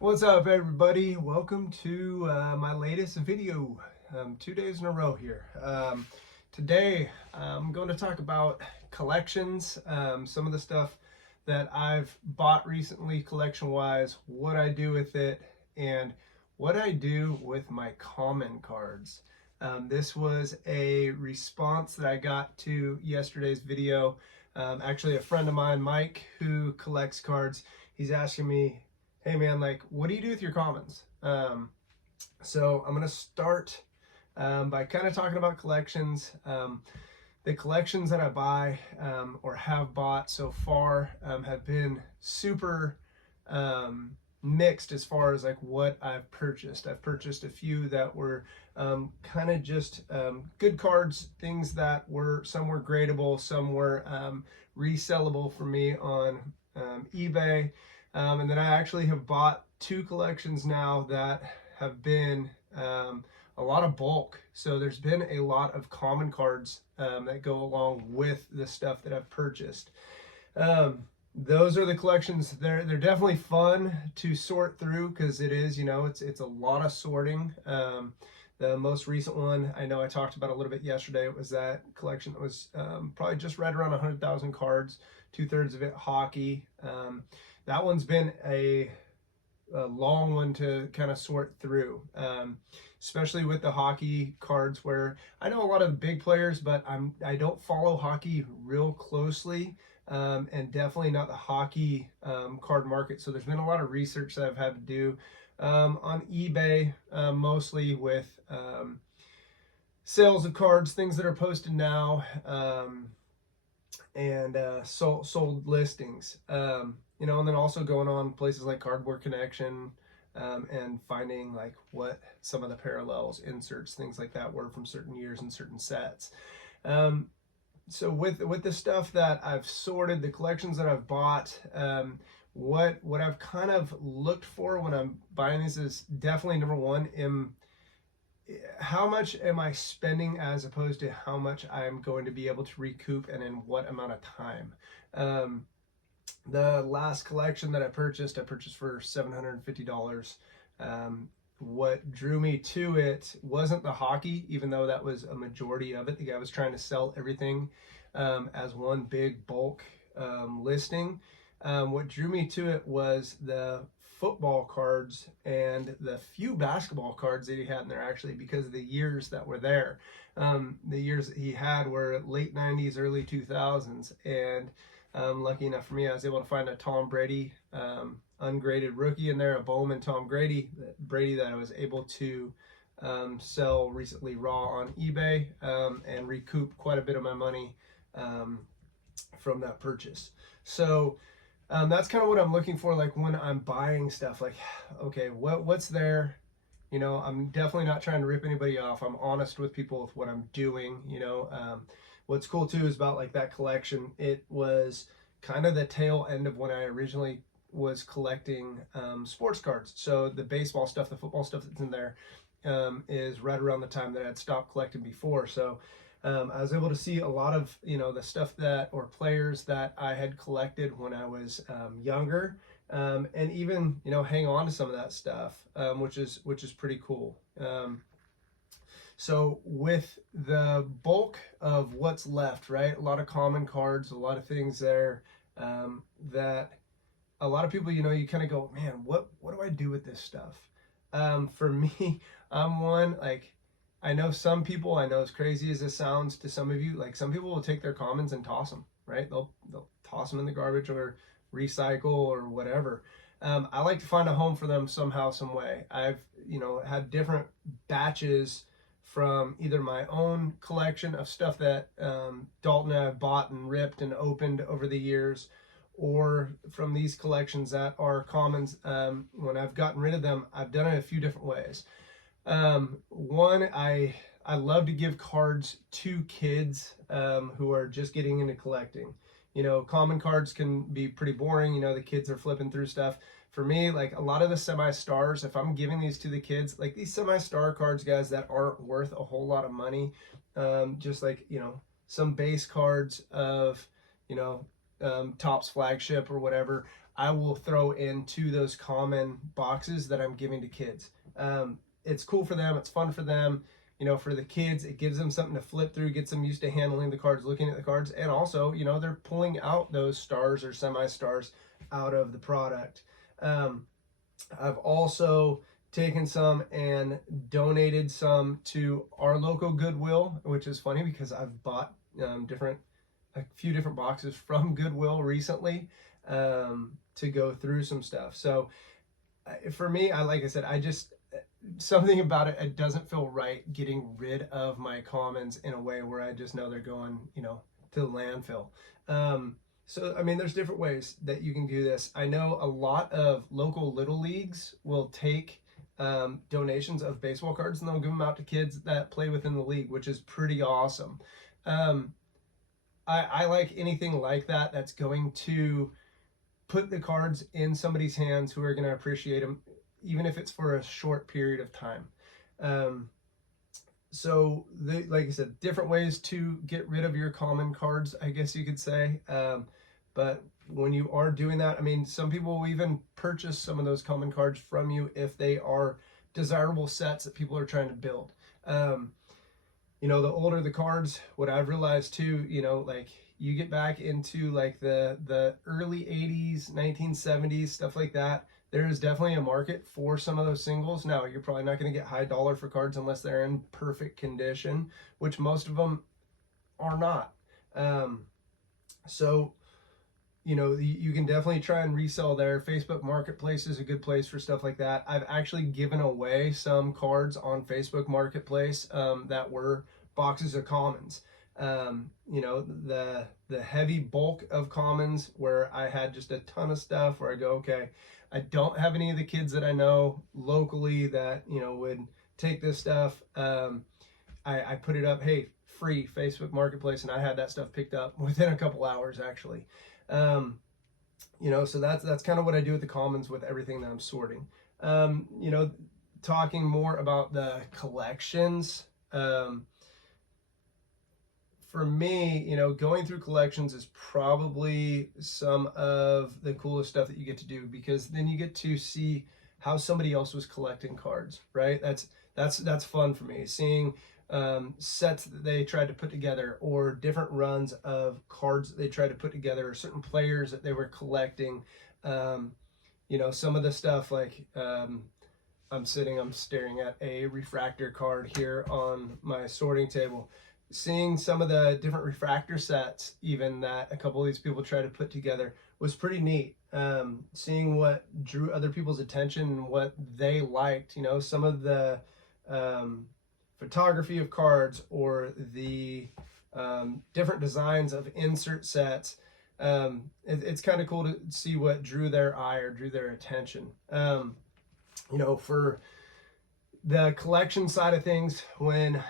What's up, everybody? Welcome to my latest video, 2 days in a row here. Today I'm going to talk about collections, some of the stuff that I've bought recently collection wise, what I do with it, and what I do with my common cards. This was a response that I got to yesterday's video. Actually, a friend of mine, Mike, who collects cards, he's asking me, hey man, like, what do you do with your commons? So I'm gonna start by kind of talking about collections. The collections that I buy or have bought so far have been super mixed as far as like what I've purchased. I've purchased a few that were kind of just good cards, things that were, some were gradable, some were resellable for me on eBay. And then I actually have bought two collections now that have been a lot of bulk. So there's been a lot of common cards that go along with the stuff that I've purchased. Those are the collections. They're definitely fun to sort through because it is, it's a lot of sorting. The most recent one I know I talked about a little bit yesterday, it was that collection that was probably just right around 100,000 cards, 2/3 of it hockey. That one's been a long one to kind of sort through, especially with the hockey cards, where I know a lot of the big players, but I don't follow hockey real closely, and definitely not the hockey card market. So there's been a lot of research that I've had to do on eBay, mostly with sales of cards, things that are posted now, and sold listings. And then also going on places like Cardboard Connection, and finding like what some of the parallels, inserts, things like that were from certain years and certain sets. So with the stuff that I've sorted, the collections that I've bought, what I've kind of looked for when I'm buying these is definitely, number one, how much am I spending as opposed to how much I'm going to be able to recoup and in what amount of time. The last collection that I purchased for $750. What drew me to it wasn't the hockey, even though that was a majority of it. The guy was trying to sell everything as one big bulk listing. What drew me to it was the football cards and the few basketball cards that he had in there, actually, because of the years that were there. The years that he had were late 90s, early 2000s, and lucky enough for me, I was able to find a Tom Brady ungraded rookie in there, a Bowman Tom Brady that I was able to sell recently raw on eBay, and recoup quite a bit of my money from that purchase. So that's kind of what I'm looking for, like when I'm buying stuff. Like, okay, what's there? I'm definitely not trying to rip anybody off. I'm honest with people with what I'm doing. What's cool too is about like that collection, it was kind of the tail end of when I originally was collecting sports cards. So the baseball stuff, the football stuff that's in there is right around the time that I'd stopped collecting before. So I was able to see a lot of the stuff that, or players that I had collected when I was younger, and even hang on to some of that stuff, which is pretty cool. So with the bulk of what's left, right? A lot of common cards, a lot of things there that a lot of people, you kind of go, man, what do I do with this stuff? For me, I'm one, like, I know some people, I know as crazy as this sounds to some of you, like some people will take their commons and toss them, right? They'll toss them in the garbage or recycle or whatever. I like to find a home for them somehow, some way. I've, had different batches from either my own collection of stuff that Dalton and I have bought and ripped and opened over the years, or from these collections that are commons. When I've gotten rid of them, I've done it a few different ways. One, I love to give cards to kids who are just getting into collecting. Common cards can be pretty boring. The kids are flipping through stuff. For me, like a lot of the semi-stars, if I'm giving these to the kids, like these semi-star cards, guys, that aren't worth a whole lot of money, just like, some base cards of, Topps flagship or whatever, I will throw into those common boxes that I'm giving to kids. It's cool for them. It's fun for them. You know, for the kids, it gives them something to flip through, gets them used to handling the cards, looking at the cards, and also, you know, they're pulling out those stars or semi-stars out of the product. I've also taken some and donated some to our local Goodwill, which is funny because I've bought a few different boxes from Goodwill recently to go through some stuff. So for me, like I said, something about it, it doesn't feel right getting rid of my commons in a way where I just know they're going, you know, to the landfill. So, I mean, there's different ways that you can do this. I know a lot of local little leagues will take donations of baseball cards and they'll give them out to kids that play within the league, which is pretty awesome. I like anything like that that's going to put the cards in somebody's hands who are going to appreciate them, even if it's for a short period of time. So, like I said, different ways to get rid of your common cards, I guess you could say. But when you are doing that, I mean, some people will even purchase some of those common cards from you if they are desirable sets that people are trying to build. You know, the older the cards, what I've realized too, you know, like you get back into like the early 80s, 1970s, stuff like that, there is definitely a market for some of those singles. Now, you're probably not going to get high dollar for cards unless they're in perfect condition, which most of them are not. So, you know, you can definitely try and resell there. Facebook Marketplace is a good place for stuff like that. I've actually given away some cards on Facebook Marketplace that were boxes of commons. You know, the heavy bulk of commons where I had just a ton of stuff where I go, okay, I don't have any of the kids that I know locally that, you know, would take this stuff. I put it up, hey, free Facebook Marketplace, and I had that stuff picked up within a couple hours actually. You know, so that's kind of what I do with the commons with everything that I'm sorting. You know, talking more about the collections, for me, you know, going through collections is probably some of the coolest stuff that you get to do, because then you get to see how somebody else was collecting cards, right? That's fun for me, seeing sets that they tried to put together, or different runs of cards that they tried to put together, or certain players that they were collecting. You know, some of the stuff like I'm staring at a refractor card here on my sorting table. Seeing some of the different refractor sets even that a couple of these people try to put together was pretty neat. Seeing what drew other people's attention and what they liked, you know, some of the photography of cards, or the different designs of insert sets. It's kind of cool to see what drew their eye or drew their attention. You know, for the collection side of things, when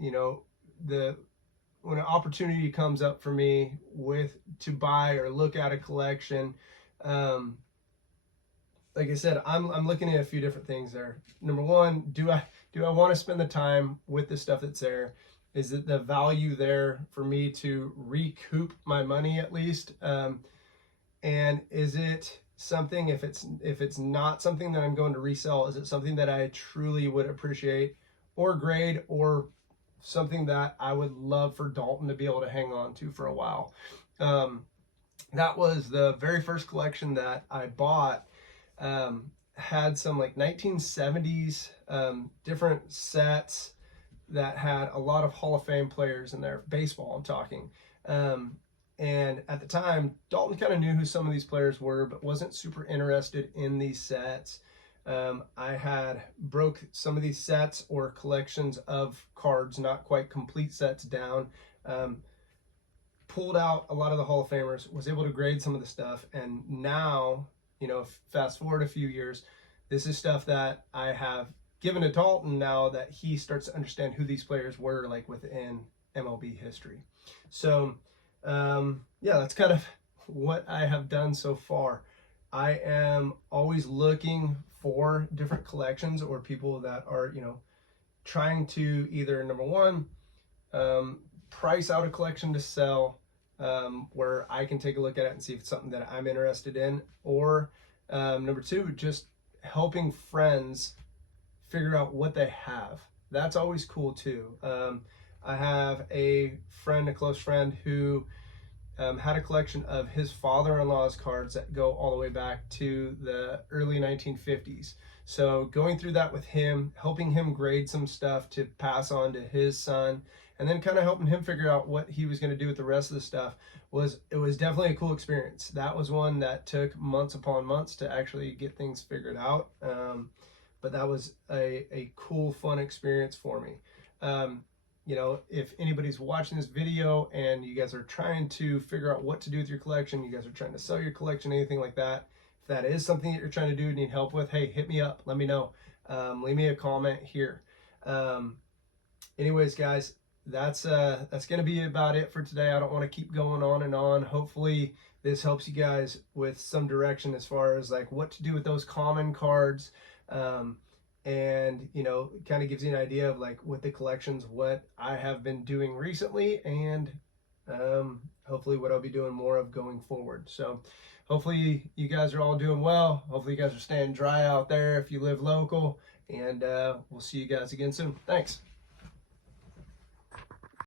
you know, when an opportunity comes up for me to buy or look at a collection, like I said, I'm looking at a few different things there. Number one, do I want to spend the time with the stuff that's there? Is it the value there for me to recoup my money at least? And is it something, if it's not something that I'm going to resell, is it something that I truly would appreciate or grade, or something that I would love for Dalton to be able to hang on to for a while? That was the very first collection that I bought. Had some like 1970s different sets that had a lot of Hall of Fame players in there, baseball I'm talking. And at the time, Dalton kind of knew who some of these players were, but wasn't super interested in these sets. I had broke some of these sets or collections of cards, not quite complete sets, down, pulled out a lot of the Hall of Famers, was able to grade some of the stuff, and now, you know, fast forward a few years, this is stuff that I have given to Dalton now that he starts to understand who these players were, like within MLB history. So yeah, that's kind of what I have done so far. I am always looking for different collections or people that are, you know, trying to either, number one, price out a collection to sell, where I can take a look at it and see if it's something that I'm interested in. Or number two, just helping friends figure out what they have. That's always cool too. I have a close friend, who had a collection of his father-in-law's cards that go all the way back to the early 1950s. So going through that with him, helping him grade some stuff to pass on to his son, and then kind of helping him figure out what he was going to do with the rest of the stuff, was definitely a cool experience. That was one that took months upon months to actually get things figured out. But that was a cool, fun experience for me. You know, if anybody's watching this video and you guys are trying to figure out what to do with your collection, you guys are trying to sell your collection, anything like that, if that is something that you're trying to do and need help with, hey, hit me up, let me know. Leave me a comment here. Anyways, guys, that's gonna be about it for today. I don't want to keep going on and on. Hopefully this helps you guys with some direction as far as like what to do with those common cards. And you know, kind of gives you an idea of like with the collections, what I have been doing recently, and hopefully what I'll be doing more of going forward. So hopefully you guys are all doing well. Hopefully you guys are staying dry out there if you live local, and we'll see you guys again soon. Thanks.